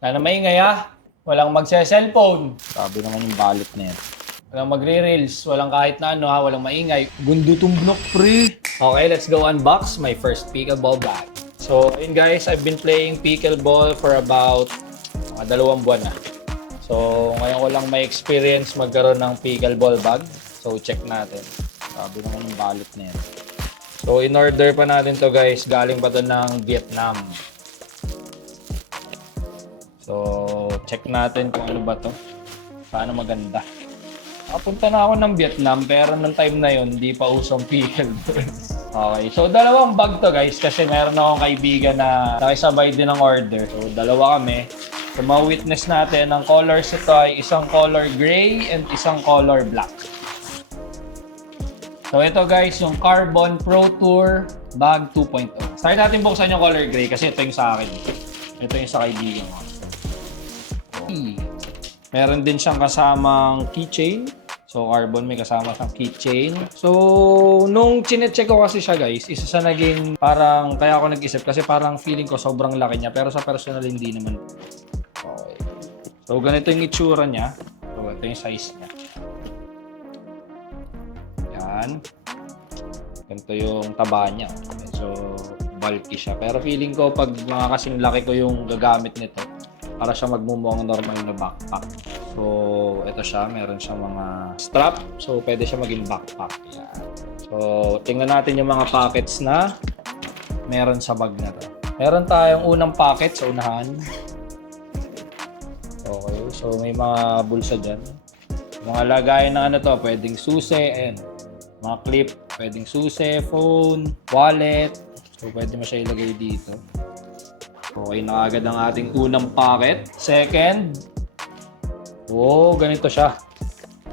Sana maingay ah. Walang magse-cellphone. Sabi naman yung balot na yan. Walang magre-reels. Walang kahit na ano ha. Walang maingay. Gundo tong block, pre. Okay, let's go unbox my first pickleball bag. So, ayun guys, I've been playing pickleball for about 2 buwan na. So, ngayon ko lang may experience magkaroon ng pickleball bag. So, check natin. Sabi naman yung balot na yan. So, in-order pa natin to guys. Galing pa to ng Vietnam. So, check natin kung ano ba to. Paano maganda. Nakapunta na ako ng Vietnam pero nung time na yon hindi pa usong pickleball. Okay, so dalawang bag to guys kasi meron akong kaibigan na nakisabay din ng order. So, dalawa kami. So, ma-witness natin ang colors ito ay isang color gray and isang color black. So, ito guys, yung Carbon Pro Tour Bag 2.0. Start natin buksan yung color gray kasi ito yung sa akin. Ito yung sa kaibigan ko. Okay. Meron din siyang kasamang keychain. So, Carbon may kasama siyang keychain. So, nung chinecheck ko kasi siya guys, isa sa naging parang, kaya ako nag-isip kasi parang feeling ko sobrang laki niya. Pero sa personal, hindi naman. Okay. So, ganito yung itsura niya. So, ito yung size niya. Yan. Ganito yung taba niya. Medyo bulky siya. Pero feeling ko pag mga kasing laki ko yung gagamit nito, para siya magmumukhang normal na backpack. So, ito siya. Meron siyang mga strap. So, pwede siya maging backpack. Yan. So, tingnan natin yung mga pockets na meron sa bag na to. Meron tayong unang pocket sa unahan. Okay. So, may mga bulsa dyan. Mga lagayan ng ano to, pwedeng susi and mga clip, pwedeng susi, phone, wallet. So, pwede mo siya ilagay dito. Okay na agad ang ating unang pocket. Second, ganito siya.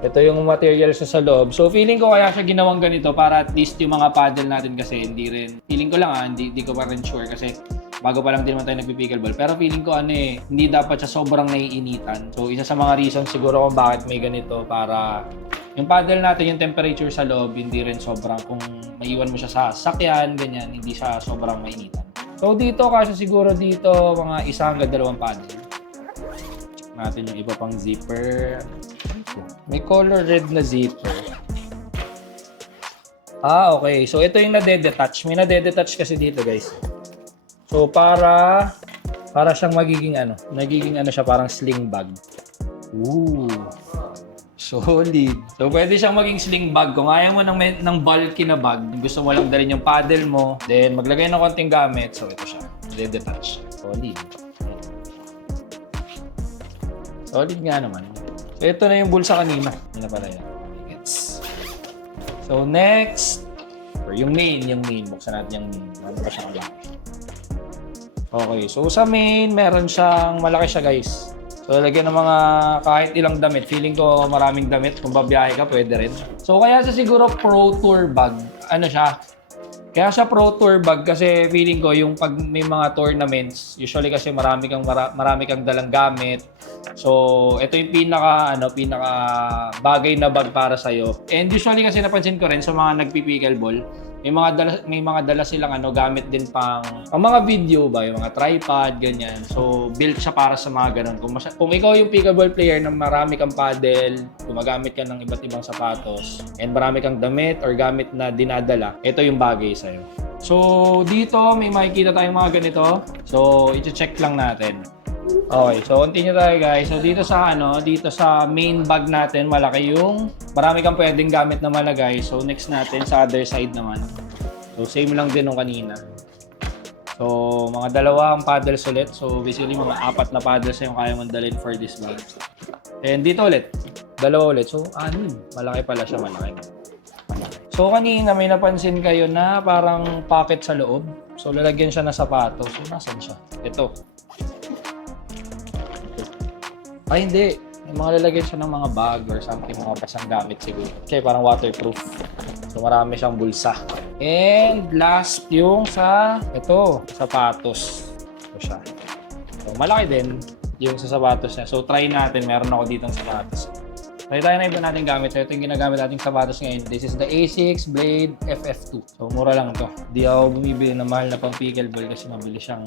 Ito yung materials sa loob. So, feeling ko kaya siya ginawang ganito para at least yung mga paddle natin kasi hindi rin, feeling ko lang hindi ko pa rin sure kasi bago pa lang din naman tayo nagpipickleball. Pero feeling ko hindi dapat siya sobrang naiinitan. So, isa sa mga reasons siguro kung bakit may ganito para yung paddle natin, yung temperature sa loob, hindi rin sobrang, kung maiwan mo siya sa sakyan, ganyan, hindi siya sobrang mainitan. So, dito, kasi siguro dito, mga 1 hanggang 2 paddle. Check natin yung iba pang zipper. May color red na zipper. Okay. So, ito yung nade-detach. May nade-detach kasi dito, guys. So, para siyang nagiging siya, parang sling bag. Ooh. Solid. So, pwede siyang maging sling bag. Kung ayaw mo ng bulky na bag, gusto mo lang dalhin yung paddle mo, then maglagay ng konting gamit. So, ito siya. De-detach. Solid. Solid nga naman. So, ito na yung bulsa kanina. Ano na pala yan? Gets. So, next. Or yung main. Buksan natin yung main. Ano ba siya kalaki? Okay. So, sa main, meron siyang malaki siya, guys. So, lagyan ng mga kahit ilang damit. Feeling ko maraming damit. Kung babiyahe ka, pwede rin. So, kaya siya siguro Pro Tour bag. Ano siya? Kaya siya Pro Tour bag kasi feeling ko yung pag may mga tournaments, usually kasi marami kang dalang gamit. So, ito yung pinaka bagay na bag para sa iyo. And usually kasi napansin ko rin sa mga nagpi-pickleball, may mga dala silang gamit din pang mga video ba, yung mga tripod, ganyan. So, built siya para sa mga ganun. Kung ikaw yung pickleball player na marami kang paddle, gumagamit ka ng iba't ibang sapatos, and marami kang damit or gamit na dinadala, ito yung bagay sa'yo. So, dito may makikita tayong mga ganito. So, i-check lang natin. Okay, so continue tayo guys. So dito sa main bag natin, marami kang pwedeng gamit na malagay. So next natin sa other side naman. So same lang din nung kanina. So mga 2 ang paddles ulit. So basically mga 4 na paddles yung kaya mong dalhin for this bag. And dito ulit, 2 ulit. So 6. Malaki pala siya, malaki. So kanina may napansin kayo na parang pocket sa loob. So lalagyan siya ng sapatos. So nasan siya? Ito. Ay, hindi. May mga lalagyan siya ng mga bag or something, mga pasang gamit siguro. Kasi parang waterproof. So, marami siyang bulsa. And last, yung sapatos. Ito siya. So, malaki din yung sa sapatos niya. So, try natin. Meron ako ditong sapatos. Try tayo na iba natin gamit. So, ito yung ginagamit nating sapatos ngayon. This is the A6 Blade FF2. So, mura lang to. Di ako bumibili na mahal na pang pickleball kasi mabilis siyang,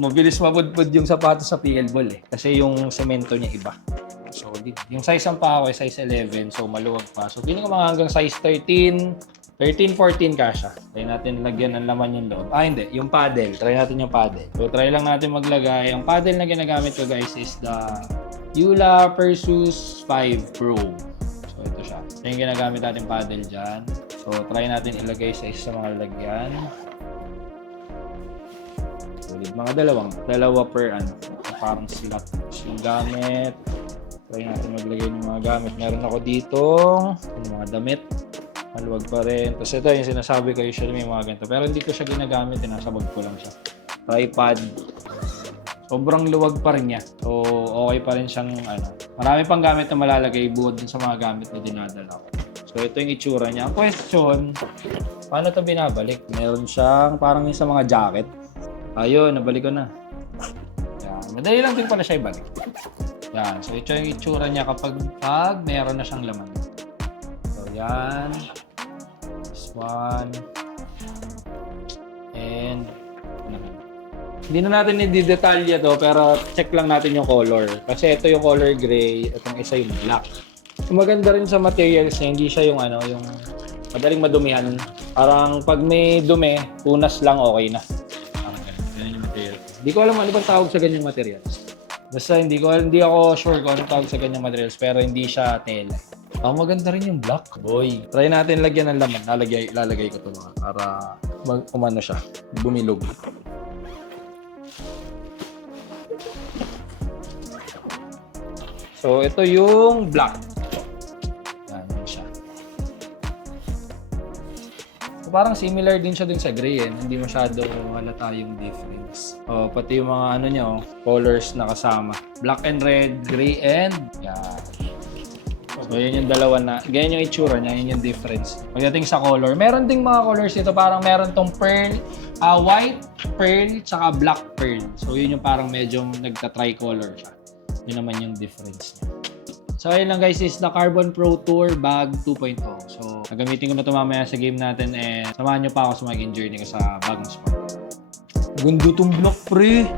mabilis mapudpud yung sapatos sa pickleball eh. Kasi yung semento niya iba. Solid. Yung size ang pa ako ay size 11, so maluwag pa. So, piling ko mga hanggang size 13, 14 kasha. Try natin lagyan ng laman yung loob. Hindi. Yung paddle. Try natin yung paddle. So, try lang natin maglagay. Ang paddle na ginagamit ko guys is the Yula Perseus 5 Pro. So, ito siya. Ito yung ginagamit natin paddle dyan. So, try natin ilagay sa isa mga lagyan. Solid. Mga dalawa per parang slot. So, yung gamit. Try natin maglagay ng mga gamit. Meron ako dito. Yung mga damit. Maluwag pa rin. Tapos ito yung sinasabi ko, usually may mga ganito. Pero hindi ko siya ginagamit, nasa bag ko lang siya. Tripod. Sobrang luwag pa rin niya. So, okay pa rin siyang, marami pang gamit na malalagay buod din sa mga gamit na dinadala ko. So, ito yung itsura niya. Ang question, paano ito binabalik? Meron siyang parang yung sa mga jacket. Ayun, nabalik ko na. Yan. Madali lang din pala siya ibalik. Yan. So, ito yung itsura niya kapag meron na siyang laman. So, yan. This one. And, hindi na natin i-detalya to, pero check lang natin yung color. Kasi ito yung color gray, itong isa yung black. Maganda rin sa materials niya, hindi siya yung yung madaling madumihan. Parang pag may dumi, punas lang okay na. Parang ganyan yung materials. Hindi ko alam ano bang tawag sa ganyang materials. Basta hindi ako sure kung ano tawag sa ganyang materials, pero hindi siya tela. Maganda rin yung black. Boy, try natin lagyan ng laman. Lalagay ko ito para umano siya, bumilog. So, ito yung black. Yan siya. So, parang similar din siya dun sa gray eh. Hindi masyado halata yung difference. Pati yung mga niya, colors na kasama. Black and red, gray and yan. So, yan yung dalawa na. Ganyan yung itsura niya, yun yung difference. Pagdating sa color, meron ding mga colors dito. Parang meron tong pearl, white pearl, tsaka black pearl. So, yun yung parang medyo nagka-tricolor siya. Yun naman yung difference niya. So, ayun lang guys, is the Carbon Pro Tour Bag 2.0. So, gagamitin ko na ito mamaya sa game natin and samahan nyo pa ako sa maging journey ko sa bagong sport. Gundo tong block, pre!